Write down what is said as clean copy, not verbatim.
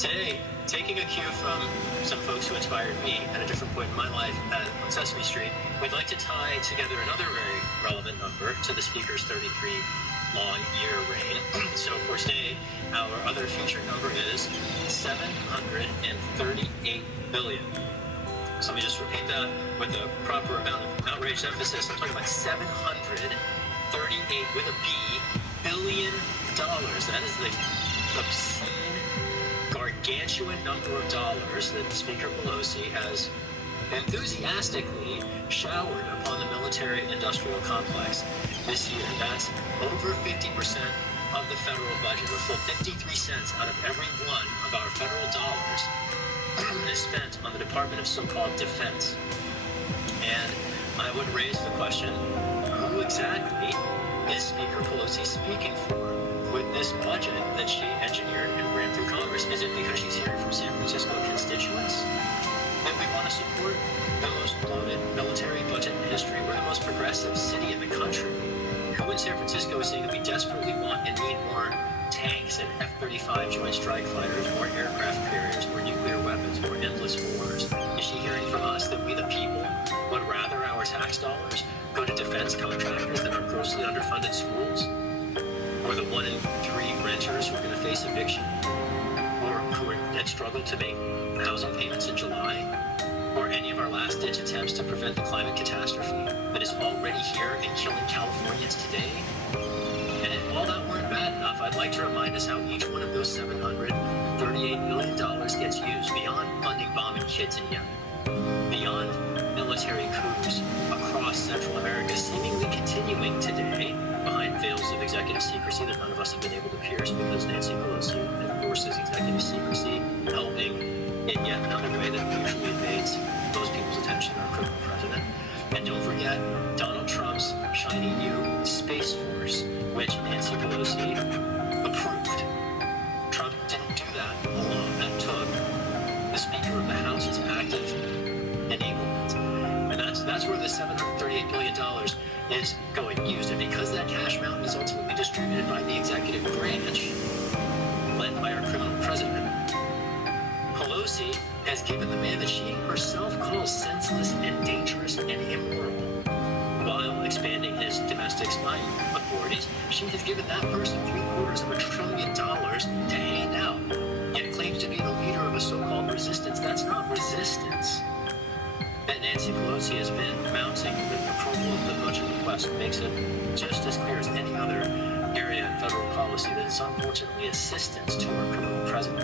Today, taking a cue from some folks who inspired me at a different point in my life on Sesame Street, we'd like to tie together another very relevant number to the Speaker's 33-long-year reign. So for today, our other featured number is 738 billion. So let me just repeat that with the proper amount of outraged emphasis. I'm talking about 738 with a B billion dollars. That is the obscene, gargantuan number of dollars that Speaker Pelosi has enthusiastically showered upon the military-industrial complex this year. That's over 50% of the federal budget. A full 53 cents out of every one of our federal dollars is spent on the Department of so-called Defense. And I would raise the question, who exactly is Speaker Pelosi speaking for with this budget that she engineered and ran through Congress? Is it because she's hearing from San Francisco constituents that we want to support the most bloated military budget in history? We're the most progressive city in the country. Who in San Francisco is saying that we desperately want and need more tanks and F-35 Joint Strike Fighters, more aircraft carriers, more nuclear weapons, more endless wars? Is she hearing from us that we the people would rather our tax dollars go to defense contractors than our grossly underfunded schools? Or the 1 in 3 renters who are going to face eviction? Or who had struggled to make housing payments in July? Or any of our last-ditch attempts to prevent the climate catastrophe that is already here and killing Californians today? And if all that weren't bad enough, I'd like to remind us how each one of those $738 billion gets used beyond funding bombing kids in Yemen, beyond military coups across Central America, seemingly continuing today behind veils of executive secrecy that none of us have been able to pierce because Nancy Pelosi enforces executive secrecy, helping in yet another way that usually evades most people's attention, our criminal president. And don't forget Donald Trump's shiny new Space Force, which Nancy Pelosi approved. Trump didn't do that alone. That took the Speaker of the House's active enablement. And that's where the $738 billion is going used. And because that cash mountain is ultimately distributed by the executive branch, led by our criminal president, Pelosi has given the man that she herself calls senseless and dangerous and immoral, while expanding his domestic spying authorities. She has given that person $750 billion to hand out, yet claims to be the leader of a so-called resistance. That's not resistance. That Nancy Pelosi has been mounting the approval of the budget request makes it just as clear as any other area in federal policy that it's unfortunately assistance to our criminal president.